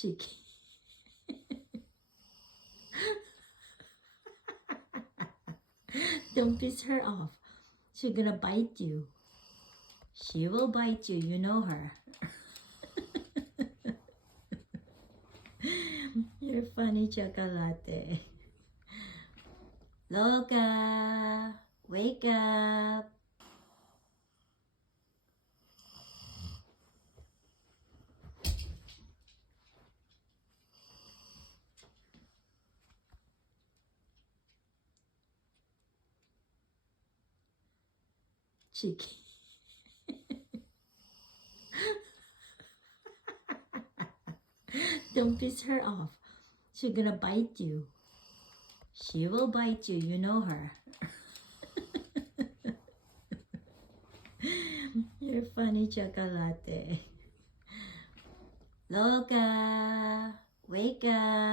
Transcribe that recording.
Cheeky. Don't piss her off. She's gonna bite you. She will bite you, you know her. You're funny, Chocolate. Loka, wake up. Cheeky. Don't piss her off. She's gonna bite you. She will bite you, you know her. You're funny, Chocolate. Loka, wake up.